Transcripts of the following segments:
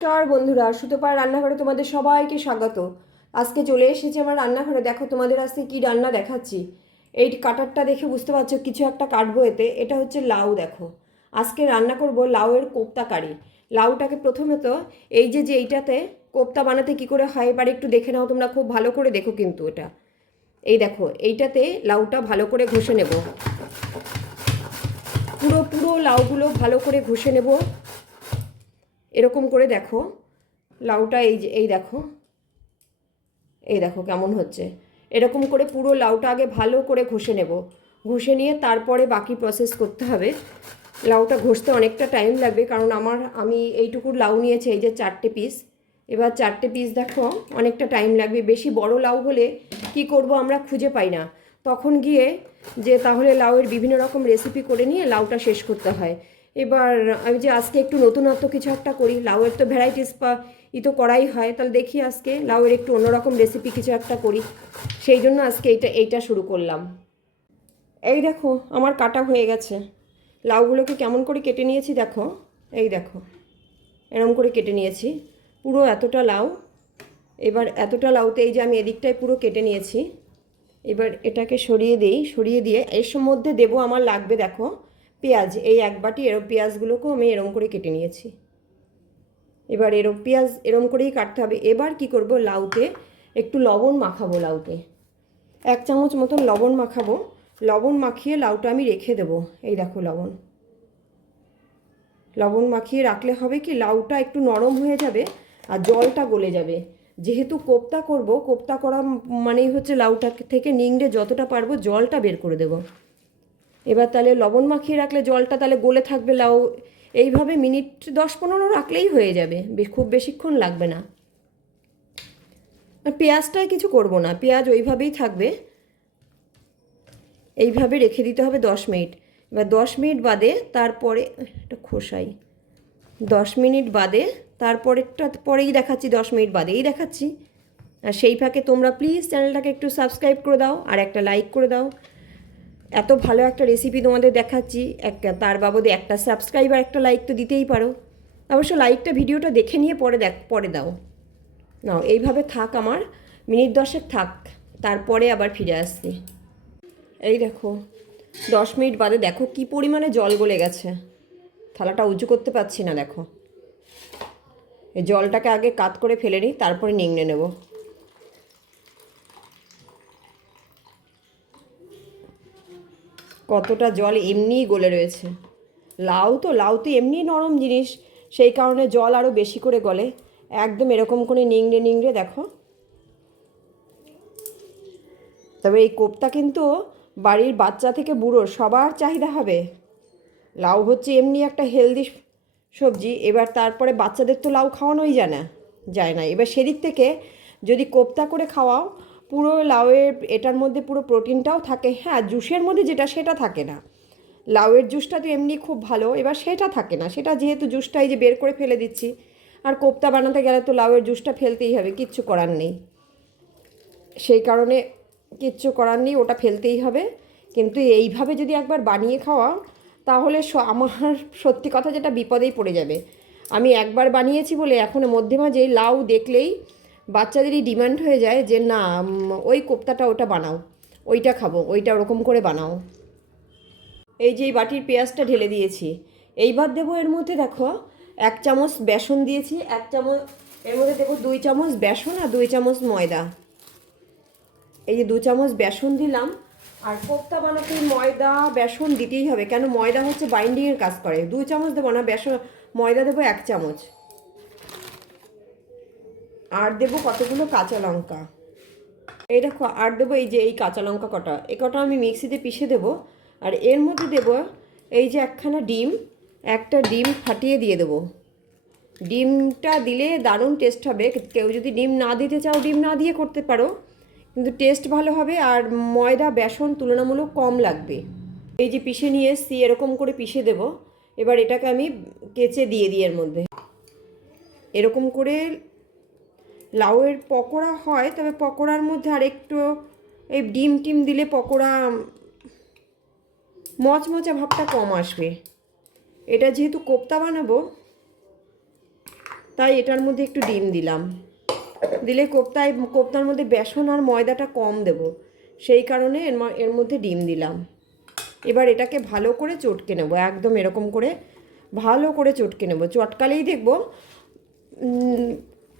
নমস্কার বন্ধুরা সুতোপার রান্নাঘরে তোমাদের সবাইকে স্বাগত। আজকে চলে এসেছি আমার রান্নাঘরে, দেখো তোমাদের আজকে কি রান্না দেখাচ্ছি। এই কাটারটা দেখে বুঝতে পারছ, কিছু একটা কাটবো এতে, এটা হচ্ছে লাউ, দেখো। আজকে রান্না করব লাউয়ের কোপ্তা কারি। লাউটাকে প্রথমে তো এই যে যে এইটাতে কোপ্তা বানাতে কি করে হয়, এবার একটু দেখে নাও, তোমরা খুব ভালো করে দেখো কিন্তু এটা। এই দেখো, এইটাতে লাউটা ভালো করে ঘষে নেব। পুরো পুরো লাউগুলো ভালো করে ঘষে নেব। এরকম করে দেখো। লাউটা এই যে, এই দেখো। এই দেখো কেমন হচ্ছে। এরকম করে পুরো লাউটা আগে ভালো করে ঘষে নেব। ঘষে নিয়ে তারপরে বাকি প্রসেস করতে হবে। লাউটা ঘষতে অনেকটা টাইম লাগবে কারণ আমার, আমি এইটুকু লাউ নিয়েছি, এই যে চারটে পিস এবার চারটে পিস দেখো, অনেকটা টাইম লাগবে। বেশি বড় লাউ হলে কি করব আমরা খুঁজে পাই না। তখন গিয়ে যে তাহলে লাউয়ের বিভিন্ন রকম রেসিপি করে নিয়ে লাউটা শেষ করতে হয়। এবার আমি যে আজকে একটু নতুনত্ব কিছু একটা করি, লাউয়ের তো ভ্যারাইটিস পা ই তো করাই হয়, তাহলে দেখি আজকে লাউয়ের একটু অন্যরকম রেসিপি কিছু একটা করি। সেই জন্য আজকে এইটা এইটা শুরু করলাম। এই দেখো, আমার কাটা হয়ে গেছে। লাউগুলোকে কেমন করে কেটে নিয়েছি দেখো, এই দেখো, এরম করে কেটে নিয়েছি। পুরো এতটা লাউ, এবার এতটা লাউতে এই যে আমি এদিকটায় পুরো কেটে নিয়েছি। এবার এটাকে সরিয়ে দিই, সরিয়ে দিয়ে এর মধ্যে দেবো, আমার লাগবে দেখো পেঁয়াজ, এই এক বাটি এরম পেঁয়াজগুলোকেও আমি এরম করে কেটে নিয়েছি। এবার এরম পেঁয়াজ এরম করেই কাটতে হবে। এবার কি করব? লাউতে একটু লবণ মাখাবো লাউতে। এক চামচ মতন লবণ মাখাবো। লবণ মাখিয়ে লাউটা আমি রেখে দেবো। এই দেখো লবণ। লবণ মাখিয়ে রাখলে হবে কি? লাউটা একটু নরম হয়ে যাবে আর জলটা গলে যাবে। যেহেতু কোপ্তা করব, কোপ্তা করা মানেই হচ্ছে লাউটা থেকে নিংড়ে যতটা পারব জলটা বের করে দেবো। এবার তাহলে লবণ মাখিয়ে রাখলে জলটা তাহলে গলে থাকবে, লাউ। এইভাবে মিনিট দশ পনেরো রাখলেই হয়ে যাবে খুব বেশিক্ষণ লাগবে না। আর পেঁয়াজটায় কিছু করব না, পেঁয়াজ ওইভাবেই থাকবে। এইভাবে রেখে দিতে হবে দশ মিনিট। এবার দশ মিনিট বাদে তারপরে এটা খোসাই। দশ মিনিট বাদে তারপরেরটা পরেই দেখাচ্ছি, দশ মিনিট বাদেই দেখাচ্ছি। আর সেই ফাঁকে তোমরা প্লিজ চ্যানেলটাকে একটু সাবস্ক্রাইব করে দাও আর একটা লাইক করে দাও। এত ভালো একটা রেসিপি তোমাদের দেখাচ্ছি। একটা, তার বাবদে একটা সাবস্ক্রাইব আর একটা লাইক তো দিতেই পারো। অবশ্য লাইকটা ভিডিওটা দেখে নিয়ে পরে দেখ, পরে দাও। নাও, এইভাবে থাক আমার, মিনিট দশেক থাক, তারপরে আবার ফিরে আসছি। এই দেখো, দশ মিনিট বাদে দেখো কি পরিমাণে জল গলে গেছে। থালাটা উঁচু করতে পারছি না, দেখো। এই জলটাকে আগে কাত করে ফেলে নিই, তারপরে নিংড়ে নেব। কতটা জল এমনিই গলে রয়েছে। লাউ তো লাউ তো এমনিই নরম জিনিস, সেই কারণে জল আরও বেশি করে গলে। একদম এরকম করে নিংড়ে নিংড়ে দেখো। তবে এই কোপ্তা কিন্তু বাড়ির বাচ্চা থেকে বুড়ো সবার চাহিদা হবে। লাউ হচ্ছে এমনি একটা হেলদি সবজি, এবার তারপরে বাচ্চাদের তো লাউ খাওয়ানোই যায় না যায় না। এবার সেদিক থেকে যদি কোপ্তা করে খাওয়াও পুরো লাউয়ের এটার মধ্যে পুরো প্রোটিনটাও থাকে। হ্যাঁ জুসের মধ্যে যেটা সেটা থাকে না। লাউয়ের জুসটা তো এমনি খুব ভালো, এবার সেটা থাকে না। সেটা যেহেতু জুসটা এই যে বের করে ফেলে দিচ্ছি, আর কোপ্তা বানাতে গেলে তো লাউয়ের জুসটা ফেলতেই হবে, কিচ্ছু করার নেই। সেই কারণে কিচ্ছু করার নেই, ওটা ফেলতেই হবে। কিন্তু এইভাবে যদি একবার বানিয়ে খাওয়া, তাহলে আমার সত্যি কথা যেটা বিপদেই পড়ে যাবে। আমি একবার বানিয়েছি বলে এখন মধ্যে মাঝে লাউ দেখলেই বাচ্চাদেরই ডিমান্ড হয়ে যায় যে, না ওই কোপ্তাটা ওটা বানাও, ওইটা খাব, ওইটা ওরকম করে বানাও। এই যে এই বাটির পেঁয়াজটা ঢেলে দিয়েছি, এইবার দেবো এর মধ্যে দেখো, এক চামচ বেসন দিয়েছি, এক চামচ, এর মধ্যে দেবো দুই চামচ বেসন আর দুই চামচ ময়দা। এই যে দু চামচ বেসন দিলাম, আর কোপ্তা বানাতে ময়দা, বেসন দিতেই হবে, কেন ময়দা হচ্ছে বাইন্ডিংয়ের কাজ করে। দু চামচ দেবো না, বেসন, ময়দা দেবো এক চামচ। আর দেবো কতগুলো কাঁচা লঙ্কা? এই দেখো, আর দেবো এই যে এই কাঁচা লঙ্কা কটা। এই কটা আমি মিক্সিতে পিষে দেবো। আর এর মধ্যে দেবো এই যে একখানা ডিম, একটা ডিম ফাটিয়ে দিয়ে দেবো। ডিমটা দিলে দারুণ টেস্ট হবে। কেউ যদি ডিম না দিতে চাও, ডিম না দিয়ে করতে পারো। কিন্তু টেস্ট ভালো হবে আর ময়দা, বেসন তুলনামূলক কম লাগবে। এই যে পিষে নিয়ে এসছি, এরকম করে পিষে দেবো। এবার এটাকে আমি কেচে দিয়ে দিই এর মধ্যে। এরকম করে লাউয়ের পকোড়া হয়, তবে পকোড়ার মধ্যে আর একটু এই ডিম টিম দিলে পকোড়া মচমচা ভাবটা কম আসবে। এটা যেহেতু কোপ্তা বানাবো, তাই এটার মধ্যে একটু ডিম দিলাম। দিলে কোপ্তায়, কোপ্তার মধ্যে বেসন আর ময়দাটা কম দেব, সেই কারণে এর এর মধ্যে ডিম দিলাম। এবার এটাকে ভালো করে চটকে নেব, একদম এরকম করে ভালো করে চটকে নেব। চটকালেই দেখব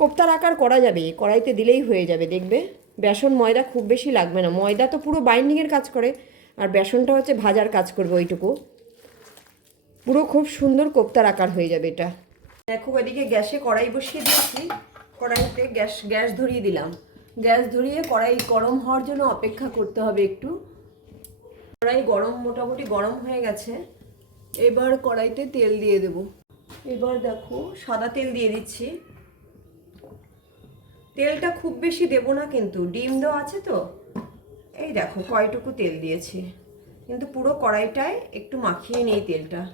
কোপ্তার আকার করা যাবে, কড়াইতে দিলেই হয়ে যাবে, দেখবে? বেসন, ময়দা খুব বেশি লাগবে না। ময়দা তো পুরো বাইন্ডিংয়ের কাজ করে, আর বেসনটা হচ্ছে ভাজার কাজ করবে ওইটুকু। পুরো খুব সুন্দর কোপ্তার আকার হয়ে যাবে এটা। দেখো, এদিকে গ্যাসে কড়াই বসিয়ে দিয়েছি। কড়াইতে গ্যাস গ্যাস ধরিয়ে দিলাম। গ্যাস ধরিয়ে কড়াই গরম হওয়ার জন্য অপেক্ষা করতে হবে একটু। কড়াই গরম, মোটামুটি গরম হয়ে গেছে। এবার কড়াইতে তেল দিয়ে দেব। এবার দেখো, সাদা তেল দিয়ে দিচ্ছি। তেলটা খুব বেশি দেব না কিন্তু। ডিম দেওয়া আছে তো। এই দেখো, কয়টুকু তেল দিয়েছি। কিন্তু পুরো কড়াইটায় একটু মাখিয়ে নেই তেলটা।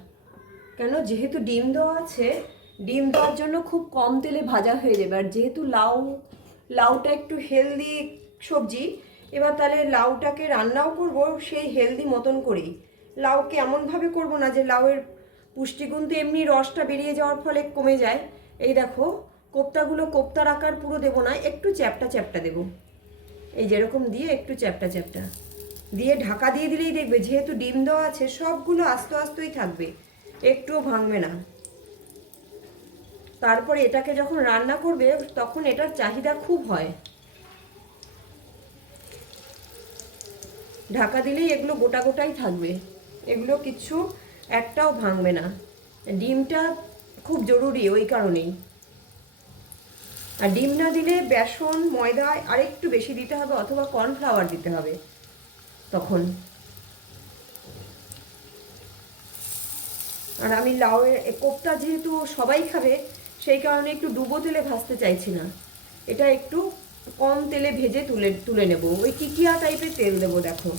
কেন? যেহেতু ডিম দেওয়া আছে, ডিম দেওয়ার জন্য খুব কম তেলে ভাজা হয়ে যাবে। আর যেহেতু লাউ, লাউটা একটু হেলদি সবজি, এবার তাহলে লাউটাকে রান্নাও করব সেই হেলদি মতন করেই। লাউকে এমনভাবে করব না যে লাউয়ের পুষ্টিগুণ তো এমনি রসটা বেরিয়ে যাওয়ার ফলে কমে যায়। এই দেখো কোপ্তাগুলো কোপ্তার আকার পুরো দেবো না, একটু চ্যাপটা চ্যাপটা দেবো। এই যেরকম দিয়ে একটু চ্যাপটা চ্যাপটা। দিয়ে ঢাকা দিয়ে দিলেই দেখবে, যেহেতু ডিম দেওয়া আছে, সবগুলো আস্তে আস্তেই থাকবে, একটুও ভাঙবে না। তারপরে এটাকে যখন রান্না করবে, তখন এটার চাহিদা খুব হয়। ঢাকা দিলেই এগুলো গোটা গোটাই থাকবে। এগুলো কিচ্ছু একটাও ভাঙবে না। ডিমটা খুব জরুরি ওই কারণেই। আর ডিম না দিলে বেসন, ময়দা আরেকটু বেশি দিতে হবে অথবা কর্নফ্লাওয়ার দিতে হবে তখন। আর আমি লাউয়ের কোপ্তা যেহেতু সবাই খাবে, সেই কারণে একটু ডুবো তেলে ভাজতে চাইছি না। এটা একটু কম তেলে ভেজে তুলে তুলে নেব। ওই টিকিয়া টাইপের তেল দেবো, দেখো।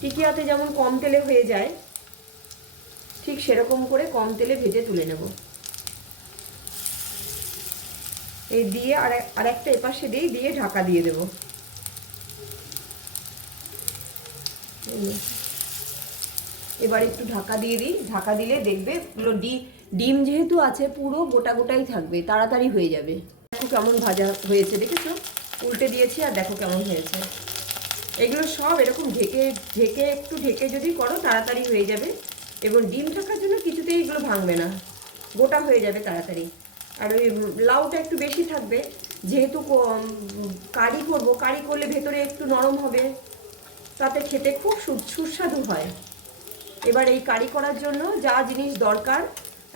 টিকিয়াতে যেমন কম তেলে হয়ে যায়, ঠিক সেরকম করে কম তেলে ভেজে তুলে নেব। এই দিয়ে আর আর একটা এপাশে দিই দিয়ে ঢাকা দিয়ে দেব। এবার একটু ঢাকা দিয়ে দিই। ঢাকা দিলে দেখবে পুরো ডি, ডিম যেহেতু আছে, পুরো গোটা গোটাই থাকবে, তাড়াতাড়ি হয়ে যাবে। দেখো কেমন ভাজা হয়েছে, দেখেছ? উল্টে দিয়েছি আর দেখো কেমন হয়েছে। এগুলো সব এরকম ঢেকে ঢেকে, একটু ঢেকে যদি করো, তাড়াতাড়ি হয়ে যাবে। এবং ডিম থাকার জন্য কিছুতেই এগুলো ভাঙবে না। গোটা হয়ে যাবে তাড়াতাড়ি। আর ওই লাউটা একটু বেশি থাকবে, যেহেতু কারি করব, কারি করলে ভেতরে একটু নরম হবে, তাতে খেতে খুব সুস্বাদু হয়। এবার এই কারি করার জন্য যা জিনিস দরকার,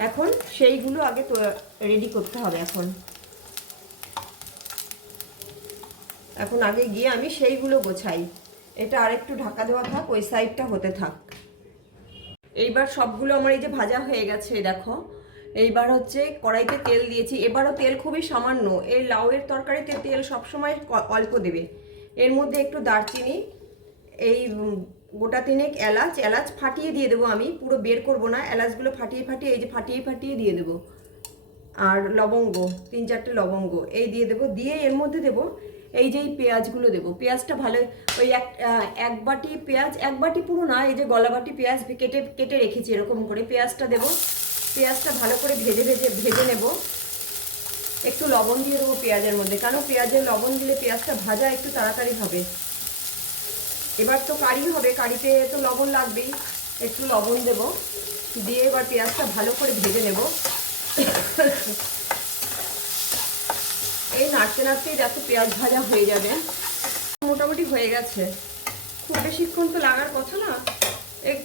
এখন সেইগুলো আগে তো রেডি করতে হবে এখন। এখন আগে গিয়ে আমি সেইগুলো গোছাই। এটা আরেকটু ঢাকা দেওয়া থাক, ওই সাইডটা হতে থাক। এইবার সবগুলো আমার এই যে ভাজা হয়ে গেছে, দেখো। এইবার হচ্ছে কড়াইতে তেল দিয়েছি। এবারও তেল খুবই সামান্য। এই লাউয়ের তরকারিতে তেল সবসময় অল্প দেবে। এর মধ্যে একটু দারচিনি, এই গোটা তিনেক এলাচ। এলাচ ফাটিয়ে দিয়ে দেবো আমি, পুরো বের করব না। এলাচগুলো ফাটিয়ে ফাটিয়ে, এই যে ফাটিয়ে ফাটিয়ে দিয়ে দেবো। আর লবঙ্গ, তিন চারটে লবঙ্গ, এই দিয়ে দেবো। দিয়ে এর মধ্যে দেবো এই যে এই পেঁয়াজগুলো দেবো। পেঁয়াজটা ভালো, ওই এক এক বাটি পেঁয়াজ, এক বাটি পুরো না, এই যে গলা বাটি পেঁয়াজ কেটে কেটে রেখেছি এরকম করে। পেঁয়াজটা দেবো। পেঁয়াজটা ভালো করে ভেজে ভেজে ভেজে নেব। একটু লবণ দিয়ে দেবো পেঁয়াজের মধ্যে, কারণ পেঁয়াজের লবণ দিলে পেঁয়াজটা ভাজা একটু তাড়াতাড়ি হবে। এবার তো কারি হবে, কারিতে তো লবণ লাগবেই। একটু লবণ দেব, দিয়ে এবার পেঁয়াজটা ভালো করে ভেজে নেব। এই নাড়তে নাড়তেই দেখো পেঁয়াজ ভাজা হয়ে যাবে। মোটামুটি হয়ে গেছে। খুব বেশিক্ষণ তো লাগার কথা না।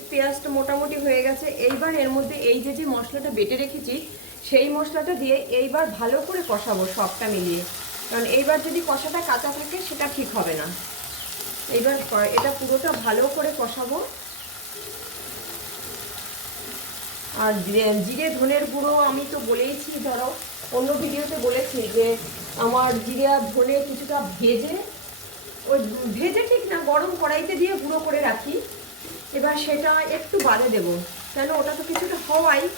পেঁয়াজটা মোটামুটি হয়ে গেছে। এইবার এর মধ্যে এই যে যে মশলাটা বেটে রেখেছি, সেই মশলাটা দিয়ে এইবার ভালো করে কষাবো সবটা মিলিয়ে। কারণ এইবার যদি কষাটা কাঁচা থাকে, সেটা ঠিক হবে না। এইবার এটা পুরোটা ভালো করে কষাবো। আর জিরে, ধনের গুঁড়ো আমি তো বলেইছি, ধরো, অন্য ভিডিওতে বলেছি যে, আমার জিরে আর ধনে কিছুটা ভেজে, ওই ভেজে ঠিক না, গরম কড়াইতে দিয়ে গুঁড়ো করে রাখি। এবার সেটা একটু বাদে দেব। কেন? ওটা তো কিছুটা হওয়াই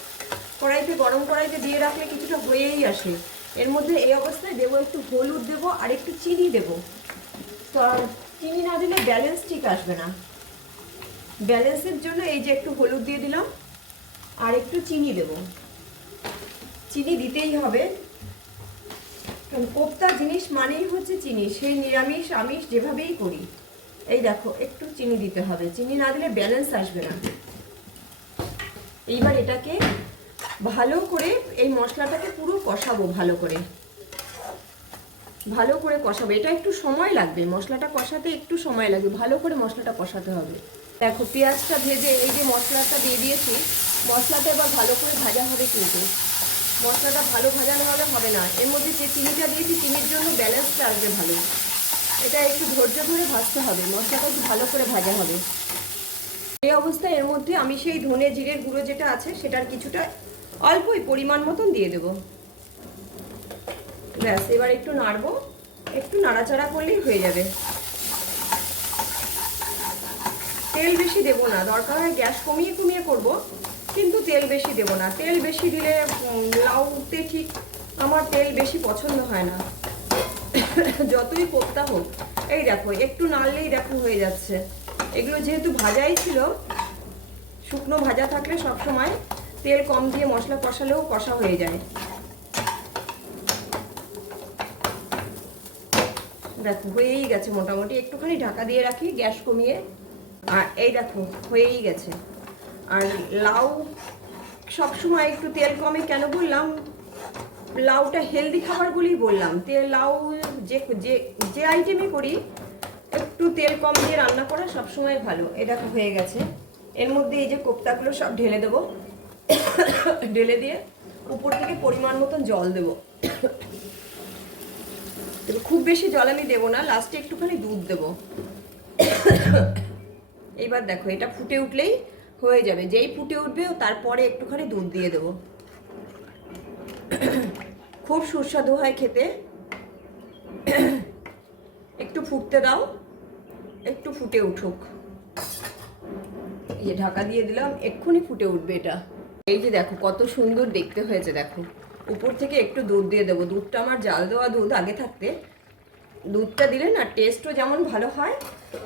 কড়াইতে, গরম কড়াইতে দিয়ে রাখলে কিছুটা হয়েই আসে। এর মধ্যে এই অবস্থায় দেবো একটু হলুদ দেবো আর একটু চিনি দেবো। তো চিনি না দিলে ব্যালেন্স ঠিক আসবে না। ব্যালেন্সের জন্য এই যে একটু হলুদ দিয়ে দিলাম আর একটু চিনি দেব। চিনি দিতেই হবে। কারণ কোপ্তা জিনিস মানেই হচ্ছে চিনি। সেই নিরামিষ, আমিষ যেভাবেই করি। এই দেখো, একটু চিনি দিতে হবে। চিনি না দিলে ব্যালেন্স আসবে না। এইবার এটাকে ভালো করে এই মশলাটাকে পুরো কষাবো ভালো করে। ভালো করে কষাবো। এটা একটু সময় লাগবে। মশলাটা কষাতে একটু সময় লাগবে। ভালো করে মশলাটা কষাতে হবে। দেখো, পেঁয়াজটা ভেজে এই যে মশলাটা দিয়ে দিয়েছি, মশলাটা এবার ভালো করে ভাজা হবে কিন্তু। মশলাটা ভালো ভাজানো হলে হবে না। এর মধ্যে যে চিনিটা দিয়েছি, চিনির জন্য ব্যালেন্সটা আসবে ভালো। এটা একটু ধৈর্য ধরে ভাজতে হবে, মশলাটা একটু ভালো করে ভাজা হবে। এই অবস্থায় এর মধ্যে আমি সেই ধনে জিরের গুঁড়ো যেটা আছে, সেটার কিছুটা অল্পই পরিমাণ মতন দিয়ে দেবো। ব্যাস, এবার একটু নাড়বো, একটু নাড়াচাড়া করলেই হয়ে যাবে। তেল বেশি দেবো না, দরকার হয় গ্যাস কমিয়ে কমিয়ে করব, কিন্তু তেল বেশি দেবো না। তেল বেশি দিলে লাউতে ঠিক আমার তেল বেশি পছন্দ হয় না। যতই কোপ্তা হোক, এই দেখো, একটু নাড়লেই দেখো হয়ে যাচ্ছে। এগুলো যেহেতু ভাজাই ছিল, শুকনো ভাজা থাকলে সব সময় তেল কম দিয়ে মশলা কষালেও কষা হয়ে যায়। দেখো, হয়েই গেছে মোটামুটি। একটুখানি ঢাকা দিয়ে রাখি, গ্যাস কমিয়ে। আর এই দেখো, হয়েই গেছে। আর লাউ, সবসময় একটু তেল কমে কেন বললাম? লাউটা হেলদি খাবারগুলোই বললাম। তেল লাউ যে যে যে আইটেমই করি, একটু তেল কম দিয়ে রান্না করা সবসময় ভালো। এটা হয়ে গেছে। এর মধ্যে এই যে কোপ্তাগুলো সব ঢেলে দেবো। ঢেলে দিয়ে উপর থেকে পরিমাণ মতন জল দেবো। খুব বেশি জল আমি দেবো না লাস্টে একটুখানি দুধ দেবো। এইবার দেখো, এটা ফুটে উঠলেই হয়ে যাবে। যেই ফুটে উঠবে, তারপরে একটুখানি দুধ দিয়ে দেবো। খুব সুস্বাদু হয় খেতে। একটু ফুটতে দাও, একটু ফুটে উঠুক। এই ঢাকা দিয়ে দিলাম, এক্ষুনি ফুটে উঠবে এটা। এই যে দেখো, কত সুন্দর দেখতে হয়েছে, দেখো। উপর থেকে একটু দুধ দিয়ে দেবো। দুধটা আমার জাল দেওয়া দুধ আগে থাকতে। দুধটা দিলে না টেস্টও যেমন ভালো হয়,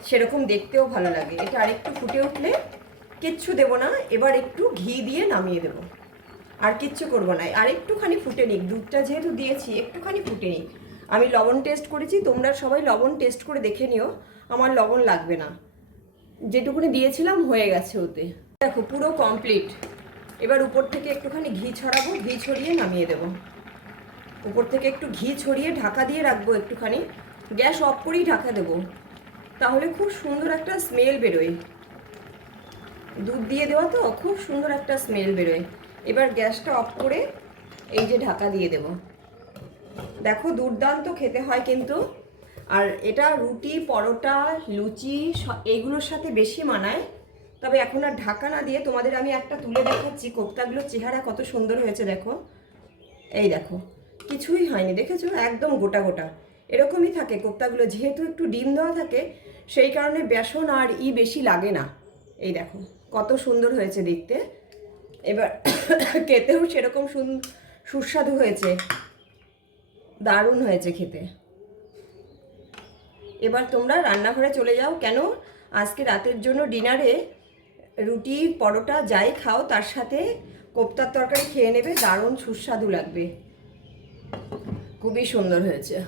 সেরকম দেখতেও ভালো লাগে। এটা আরেকটু ফুটে উঠলে কিচ্ছু দেবো না, এবার একটু ঘি দিয়ে নামিয়ে দেবো। আর কিচ্ছু করব না। আর একটুখানি ফুটে নিক, দুধটা যেহেতু দিয়েছি, একটুখানি ফুটে নিক। আমি লবণ টেস্ট করেছি, তোমরা সবাই লবণ টেস্ট করে দেখে নিও, আমার লবণ লাগবে না। যেটুকুনি দিয়েছিলাম হয়ে গেছে ওতে। দেখো, পুরো কমপ্লিট এবার উপর থেকে একটুখানি ঘি ছড়াবো, ঘি ছড়িয়ে নামিয়ে দেবো। উপর থেকে একটু ঘি ছড়িয়ে ঢাকা দিয়ে রাখব একটুখানি। গ্যাস অফ করেই ঢাকা দেবো। তাহলে খুব সুন্দর একটা স্মেল বেরোয়। দুধ দিয়ে দেওয়া তো, খুব সুন্দর একটা স্মেল বেরোয়। এবার গ্যাসটা অফ করে এই যে ঢাকা দিয়ে দেব। দেখো দুর্দান্ত খেতে হয় কিন্তু। আর এটা রুটি, পরোটা, লুচি এইগুলোর সাথে বেশি মানায়। তবে এখন আর ঢাকা না দিয়ে তোমাদের আমি একটা তুলে দেখাচ্ছি। কোপ্তাগুলোর চেহারা কত সুন্দর হয়েছে দেখো। এই দেখো, কিছুই হয়নি, দেখেছ? একদম গোটা গোটা। এরকমই থাকে কোপ্তাগুলো, যেহেতু একটু ডিম দেওয়া থাকে, সেই কারণে বেসন আর ই বেশি লাগে না। এই দেখো, কত সুন্দর হয়েছে দেখতে। এবার খেতেও সেরকম সুন- সুস্বাদু হয়েছে। দারুণ হয়েছে খেতে। এবার তোমরা রান্নাঘরে চলে যাও। কেন? আজকে রাতের জন্য ডিনারে রুটি, পরোটা যাই খাও, তার সাথে কোপ্তার তরকারি খেয়ে নেবে। দারুণ সুস্বাদু লাগবে। খুবই সুন্দর হয়েছে।